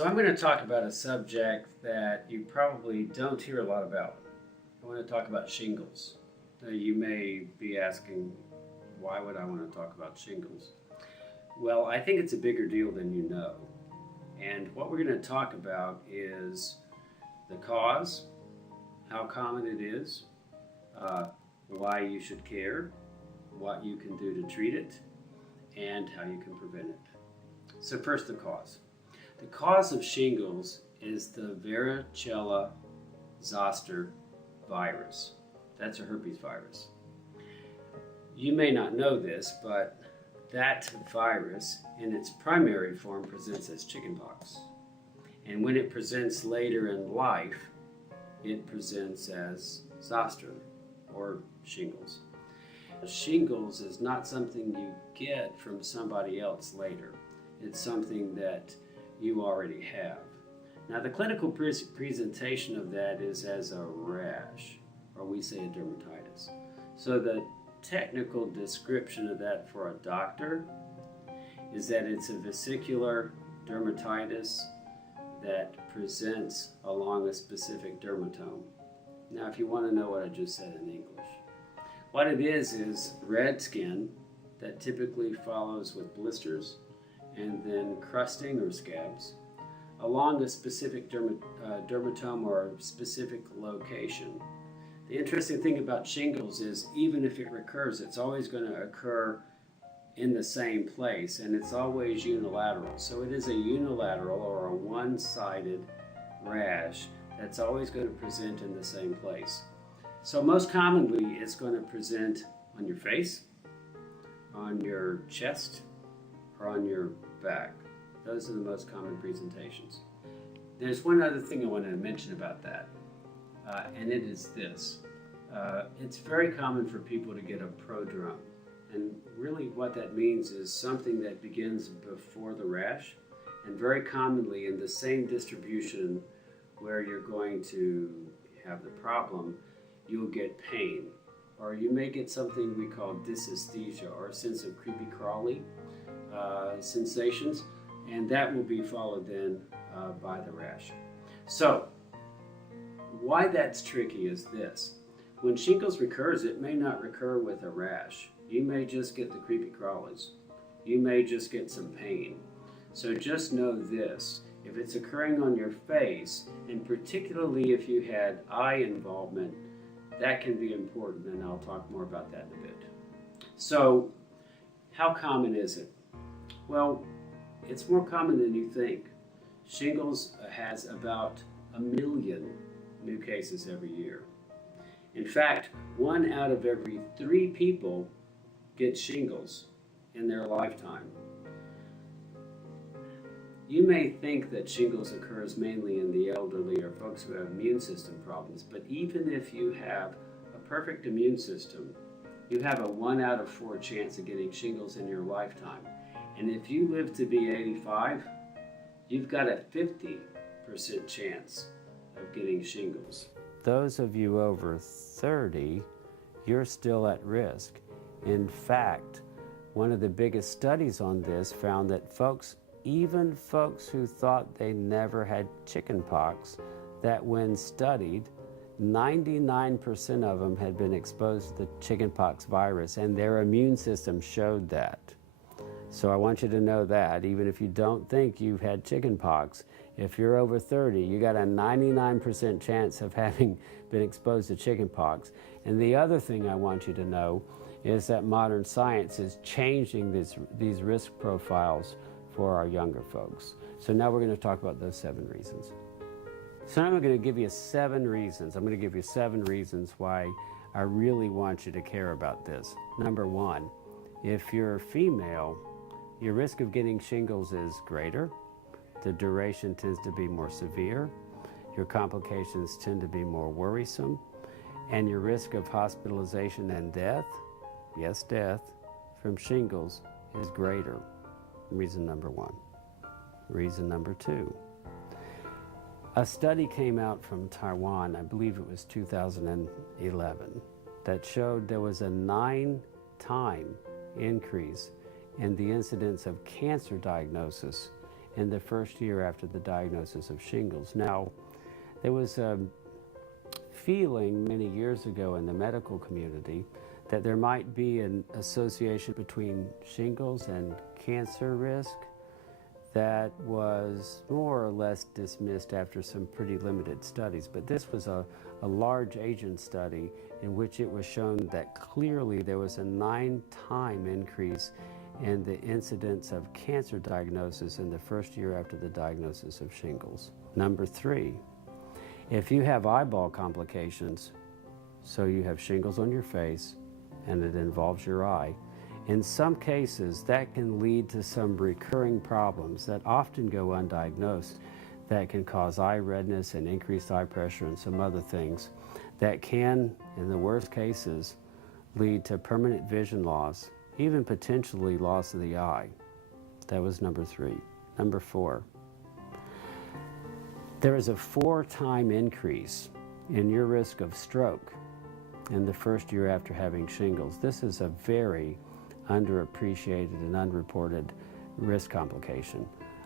So I'm going to talk about a subject that you probably don't hear a lot about. I want to talk about shingles. Now, you may be asking, why would I want to talk about shingles? Well, I think it's a bigger deal than you know. And what we're going to talk about is the cause, how common it is, why you should care, what you can do to treat it, and how you can prevent it. So first, the cause. The cause of shingles is the Varicella-Zoster Virus. That's a herpes virus. You may not know this, but that virus in its primary form presents as chickenpox. And when it presents later in life, it presents as zoster or shingles. Shingles is not something you get from somebody else later. It's something that you already have. Now, the clinical presentation of that is as a rash, or we say a dermatitis. So the technical description of that for a doctor is that it's a vesicular dermatitis that presents along a specific dermatome. Now, if you want to know what I just said in English, what it is red skin that typically follows with blisters and then crusting or scabs along a specific dermatome or a specific location. The interesting thing about shingles is even if it recurs, it's always going to occur in the same place, and it's always unilateral. So it is a unilateral or a one-sided rash that's always going to present in the same place. So most commonly it's going to present on your face, on your chest, or on your back. Those are the most common presentations. There's one other thing I wanted to mention about that, and it is this. It's very common for people to get a prodrome, and really what that means is something that begins before the rash, and very commonly in the same distribution where you're going to have the problem, you'll get pain, or you may get something we call dysesthesia, or a sense of creepy crawly sensations, and that will be followed then by the rash. So why that's tricky is this. When shingles recurs, it may not recur with a rash. You may just get the creepy crawlies. You may just get some pain. So just know this, if it's occurring on your face, and particularly if you had eye involvement, that can be important, and I'll talk more about that in a bit. So how common is it? Well, it's more common than you think. Shingles has about 1 million new cases every year. In fact, 1 out of every 3 people gets shingles in their lifetime. You may think that shingles occurs mainly in the elderly or folks who have immune system problems, but even if you have a perfect immune system, you have a 1 out of 4 chance of getting shingles in your lifetime. And if you live to be 85, you've got a 50% chance of getting shingles. Those of you over 30, you're still at risk. In fact, one of the biggest studies on this found that even folks who thought they never had chickenpox, that when studied, 99% of them had been exposed to the chickenpox virus, and their immune system showed that. So I want you to know that, even if you don't think you've had chickenpox, if you're over 30, you got a 99% chance of having been exposed to chickenpox. And the other thing I want you to know is that modern science is changing these risk profiles for our younger folks. So now we're going to talk about those 7 reasons. So now I'm going to give you 7 reasons. I'm going to give you 7 reasons why I really want you to care about this. Number 1, if you're female, your risk of getting shingles is greater. The duration tends to be more severe. Your complications tend to be more worrisome. And your risk of hospitalization and death, yes, death, from shingles is greater. Reason number 1. Reason number 2. A study came out from Taiwan, I believe it was 2011, that showed there was a 9-time increase in the incidence of cancer diagnosis in the first year after the diagnosis of shingles. Now, there was a feeling many years ago in the medical community that there might be an association between shingles and cancer risk that was more or less dismissed after some pretty limited studies. But this was a large agent study in which it was shown that clearly there was a 9-time increase in the incidence of cancer diagnosis in the first year after the diagnosis of shingles. Number 3, if you have eyeball complications, so you have shingles on your face and it involves your eye, in some cases that can lead to some recurring problems that often go undiagnosed that can cause eye redness and increased eye pressure and some other things that can, in the worst cases, lead to permanent vision loss, even potentially loss of the eye. That was number 3. Number 4, there is a 4-time increase in your risk of stroke in the first year after having shingles. This is a very underappreciated and unreported risk complication.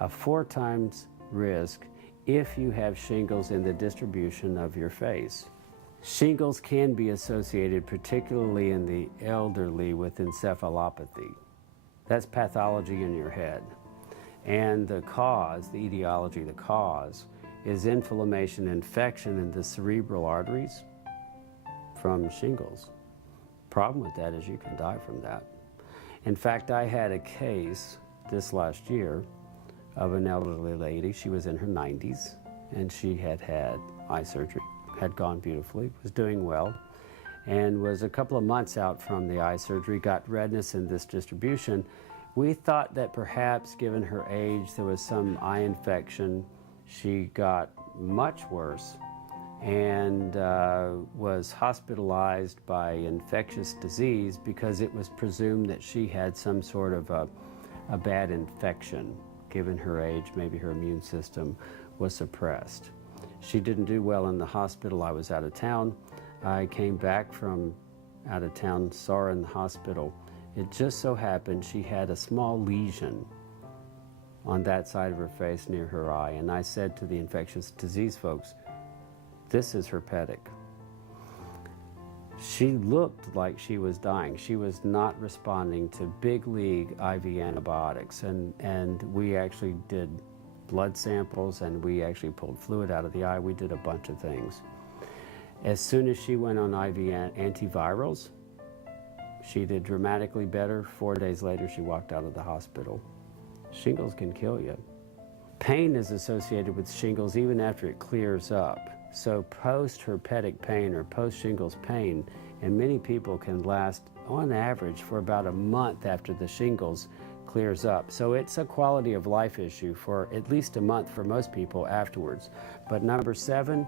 A 4 times risk if you have shingles in the distribution of your face. Shingles can be associated, particularly in the elderly, with encephalopathy. That's pathology in your head. And the cause, the etiology, the cause, is inflammation, infection in the cerebral arteries from shingles. Problem with that is you can die from that. In fact, I had a case this last year of an elderly lady. She was in her 90s and she had had eye surgery, had gone beautifully, was doing well, and was a couple of months out from the eye surgery, got redness in this distribution. We thought that perhaps, given her age, there was some eye infection. She got much worse and was hospitalized by infectious disease because it was presumed that she had some sort of a bad infection. Given her age, maybe her immune system was suppressed. She didn't do well in the hospital. I was out of town. I came back from out of town, saw her in the hospital. It just so happened she had a small lesion on that side of her face near her eye, and I said to the infectious disease folks, "This is herpetic." She looked like she was dying. She was not responding to big league IV antibiotics, and we actually did blood samples and we actually pulled fluid out of the eye. We did a bunch of things. As soon as she went on IV antivirals, she did dramatically better. 4 days later, she walked out of the hospital. Shingles can kill you. Pain is associated with shingles even after it clears up. So post-herpetic pain or post-shingles pain in many people can last on average for about a month after the shingles clears up. So it's a quality of life issue for at least a month for most people afterwards. But number 7,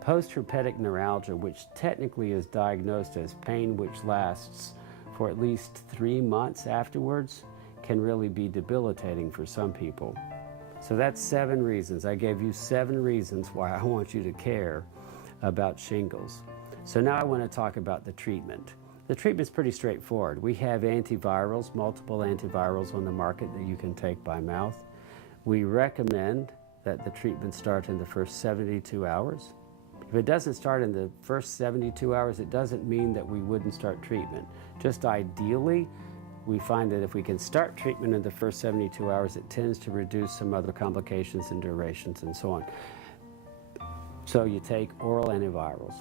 post-herpetic neuralgia, which technically is diagnosed as pain which lasts for at least 3 months afterwards, can really be debilitating for some people. So that's 7 reasons. I gave you 7 reasons why I want you to care about shingles. So now I want to talk about the treatment. The treatment's pretty straightforward. We have antivirals, multiple antivirals on the market that you can take by mouth. We recommend that the treatment start in the first 72 hours. If it doesn't start in the first 72 hours, it doesn't mean that we wouldn't start treatment. Just ideally, we find that if we can start treatment in the first 72 hours, it tends to reduce some other complications and durations and so on. So you take oral antivirals.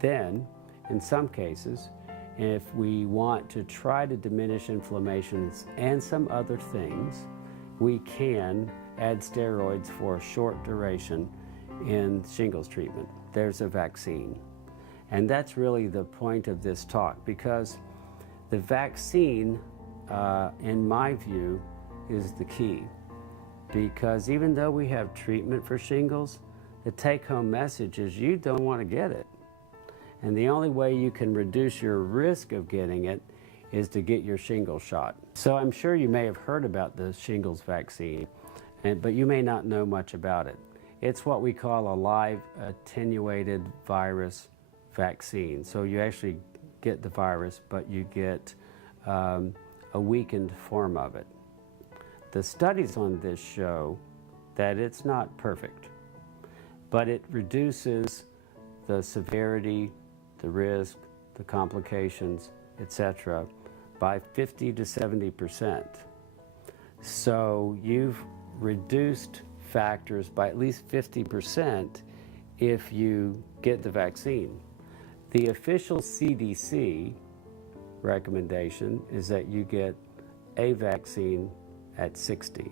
Then, in some cases, if we want to try to diminish inflammations and some other things, we can add steroids for a short duration in shingles treatment. There's a vaccine. And that's really the point of this talk, because the vaccine, in my view, is the key. Because even though we have treatment for shingles, the take-home message is you don't want to get it. And the only way you can reduce your risk of getting it is to get your shingles shot. So I'm sure you may have heard about the shingles vaccine, but you may not know much about it. It's what we call a live attenuated virus vaccine. So you actually get the virus, but you get a weakened form of it. The studies on this show that it's not perfect, but it reduces the severity, the risk, the complications, etc. by 50 to 70%. So you've reduced factors by at least 50% if you get the vaccine. The official CDC recommendation is that you get a vaccine at 60,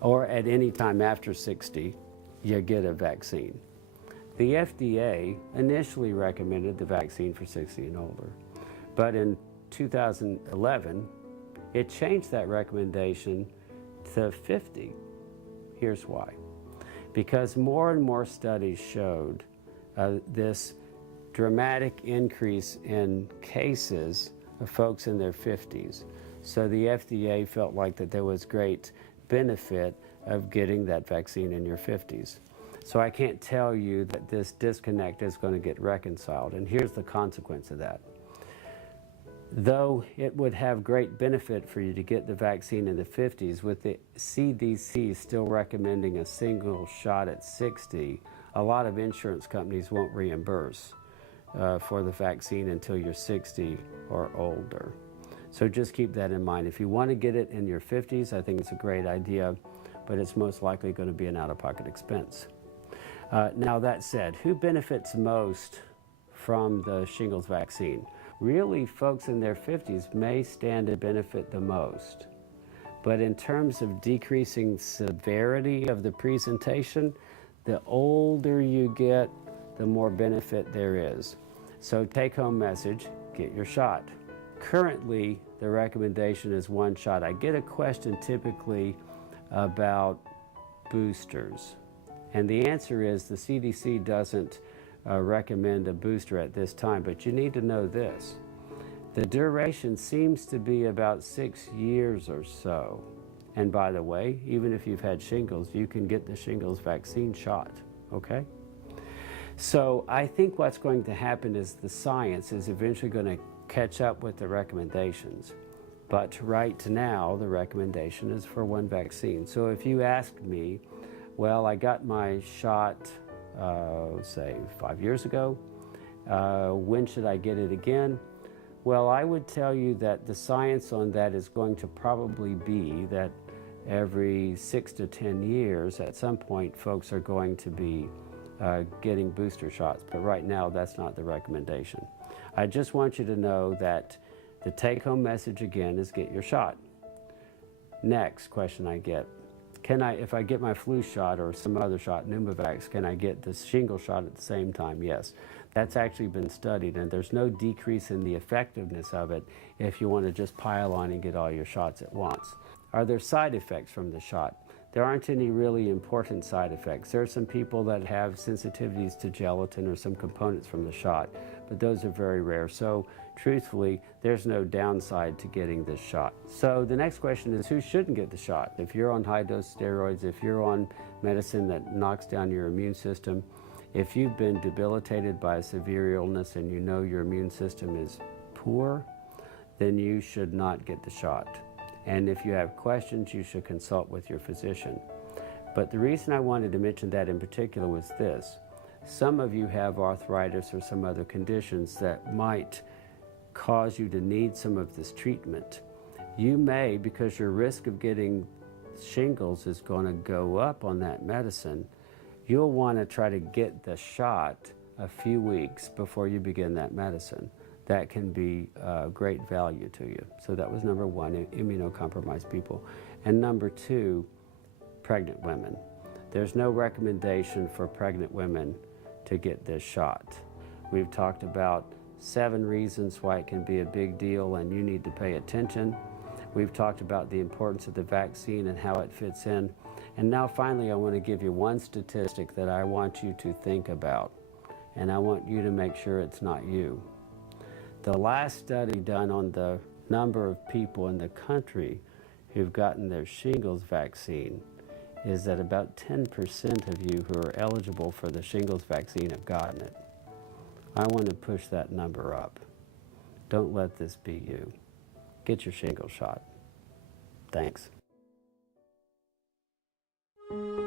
or at any time after 60, you get a vaccine. The FDA initially recommended the vaccine for 60 and older, but in 2011, it changed that recommendation to 50. Here's why. Because more and more studies showed this dramatic increase in cases of folks in their 50s. So the FDA felt like that there was great benefit of getting that vaccine in your 50s. So I can't tell you that this disconnect is going to get reconciled, and here's the consequence of that. Though it would have great benefit for you to get the vaccine in the 50s, with the CDC still recommending a single shot at 60, a lot of insurance companies won't reimburse for the vaccine until you're 60 or older. So just keep that in mind. If you want to get it in your 50s, I think it's a great idea, but it's most likely going to be an out-of-pocket expense. Now that said, who benefits most from the shingles vaccine? Really, folks in their 50s may stand to benefit the most. But in terms of decreasing severity of the presentation, the older you get, the more benefit there is. So take-home message, get your shot. Currently, the recommendation is one shot. I get a question typically about boosters. And the answer is the CDC doesn't recommend a booster at this time, but you need to know this. The duration seems to be about 6 years or so. And by the way, even if you've had shingles, you can get the shingles vaccine shot, okay? So I think what's going to happen is the science is eventually going to catch up with the recommendations. But right now, the recommendation is for one vaccine. So if you ask me, well, I got my shot, say 5 years ago, when should I get it again? Well, I would tell you that the science on that is going to probably be that every 6 to 10 years, at some point, folks are going to be getting booster shots. But right now, that's not the recommendation. I just want you to know that the take-home message again is get your shot. Next question I get, if I get my flu shot or some other shot, Pneumovax, can I get the shingle shot at the same time? Yes. That's actually been studied, and there's no decrease in the effectiveness of it if you want to just pile on and get all your shots at once. Are there side effects from the shot? There aren't any really important side effects. There are some people that have sensitivities to gelatin or some components from the shot, but those are very rare. So truthfully, there's no downside to getting this shot. So the next question is, who shouldn't get the shot? If you're on high-dose steroids, if you're on medicine that knocks down your immune system, if you've been debilitated by a severe illness and you know your immune system is poor, then you should not get the shot. And if you have questions, you should consult with your physician. But the reason I wanted to mention that in particular was this. Some of you have arthritis or some other conditions that might cause you to need some of this treatment. You may, because your risk of getting shingles is going to go up on that medicine, you'll want to try to get the shot a few weeks before you begin that medicine. That can be great value to you. So that was number one, immunocompromised people. And number two, pregnant women. There's no recommendation for pregnant women to get this shot. We've talked about 7 reasons why it can be a big deal and you need to pay attention. We've talked about the importance of the vaccine and how it fits in. And now finally, I want to give you one statistic that I want you to think about. And I want you to make sure it's not you. The last study done on the number of people in the country who've gotten their shingles vaccine is that about 10% of you who are eligible for the shingles vaccine have gotten it. I want to push that number up. Don't let this be you. Get your shingles shot. Thanks. you.